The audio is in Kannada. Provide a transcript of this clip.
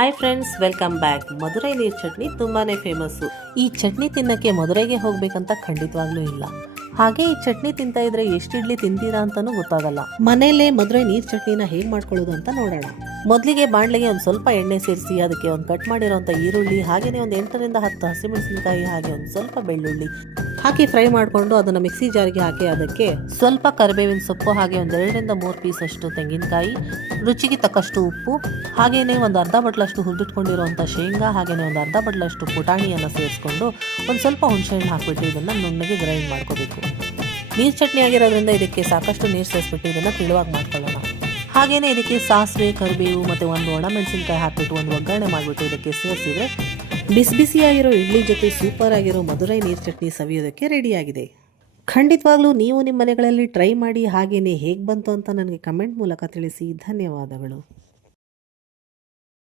Hi friends, welcome back. Madurai ನೀರ್ ಚಟ್ನಿ ತುಂಬಾನೇ ಫೇಮಸ್ಸು. ಈ ಚಟ್ನಿ ತಿನ್ನಕ್ಕೆ ಮಧುರೈಗೆ ಹೋಗ್ಬೇಕಂತ ಖಂಡಿತವಾಗ್ಲೂ ಇಲ್ಲ. ಹಾಗೆ ಈ ಚಟ್ನಿ ತಿಂತಾ ಇದ್ರೆ ಎಷ್ಟು ಇಡ್ಲಿ ತಿಂತೀರಾ ಅಂತಾನೂ ಗೊತ್ತಾಗಲ್ಲ. ಮನೇಲೆ ಮಧುರೈ ನೀರ್ ಚಟ್ನಿನ ಹೇಗ್ ಮಾಡ್ಕೊಳ್ಳೋದು ಅಂತ ನೋಡೋಣ. ಮೊದಲಿಗೆ ಬಾಣಲೆಗೆ ಒಂದು ಸ್ವಲ್ಪ ಎಣ್ಣೆ ಸೇರಿಸಿ ಅದಕ್ಕೆ ಒಂದು ಕಟ್ ಮಾಡಿರೋಂಥ ಈರುಳ್ಳಿ, ಹಾಗೇನೆ ಒಂದು 8 ರಿಂದ 10 ಹಸಿಮೆಣಸಿನಕಾಯಿ, ಹಾಗೆ ಒಂದು ಸ್ವಲ್ಪ ಬೆಳ್ಳುಳ್ಳಿ ಹಾಕಿ ಫ್ರೈ ಮಾಡಿಕೊಂಡು ಅದನ್ನ ಮಿಕ್ಸಿ ಜಾರ್ಗೆ ಹಾಕಿ ಅದಕ್ಕೆ ಸ್ವಲ್ಪ ಕರಿಬೇವಿನ ಸೊಪ್ಪು, ಹಾಗೆ ಒಂದು 2 ರಿಂದ 3 ಪೀಸ್ ಅಷ್ಟು ತೆಂಗಿನಕಾಯಿ, ರುಚಿಗೆ ತಕ್ಕಷ್ಟು ಉಪ್ಪು, ಹಾಗೇನೆ ಒಂದು ಅರ್ಧ ಬಟ್ಲಷ್ಟು ಹುರಿದಿಟ್ಕೊಂಡಿರುವಂಥ ಶೇಂಗಾ, ಹಾಗೇನೆ ಒಂದು ಅರ್ಧ ಬಟ್ಲಷ್ಟು ಪುಟಾಣಿಯನ್ನು ಸೇರಿಸ್ಕೊಂಡು ಒಂದು ಸ್ವಲ್ಪ ಹುಣಸೆಹಣ್ಣು ಹಾಕ್ಬಿಟ್ಟು ಇದನ್ನ ನುಣ್ಣಗೆ ಗ್ರೈಂಡ್ ಮಾಡ್ಕೋಬೇಕು. ನೀರು ಚಟ್ನಿ ಆಗಿರೋದ್ರಿಂದ ಇದಕ್ಕೆ ಸಾಕಷ್ಟು ನೀರು ಸೇರಿಸ್ಬಿಟ್ಟು ಇದನ್ನ ತಿಳುವಾಗಿ ಮಾಡ್ಕೊಳ್ಳೋಣ. ಹಾಗೇನೆ ಇದಕ್ಕೆ ಸಾಸಿವೆ, ಕರಿಬೇವು ಮತ್ತು ಒಂದು ಒಣಮೆಣಸಿನಕಾಯಿ ಹಾಕ್ಬಿಟ್ಟು ಒಂದು ಒಗ್ಗರಣೆ ಮಾಡಿಬಿಟ್ಟು ಇದಕ್ಕೆ ಸೇರಿಸಿದ್ರೆ ಬಿಸಿ ಬಿಸಿಯಾಗಿರೋ ಇಡ್ಲಿ ಜೊತೆ ಸೂಪರ್ ಆಗಿರೋ ಮಧುರೈ ನೀರು ಚಟ್ನಿ ಸವಿಯೋದಕ್ಕೆ ರೆಡಿಯಾಗಿದೆ. ಖಂಡಿತವಾಗ್ಲೂ ನೀವು ನಿಮ್ಮ ಮನೆಗಳಲ್ಲಿ ಟ್ರೈ ಮಾಡಿ, ಹಾಗೇನೆ ಹೇಗೆ ಬಂತು ಅಂತ ನನಗೆ ಕಮೆಂಟ್ ಮೂಲಕ ತಿಳಿಸಿ. ಧನ್ಯವಾದಗಳು.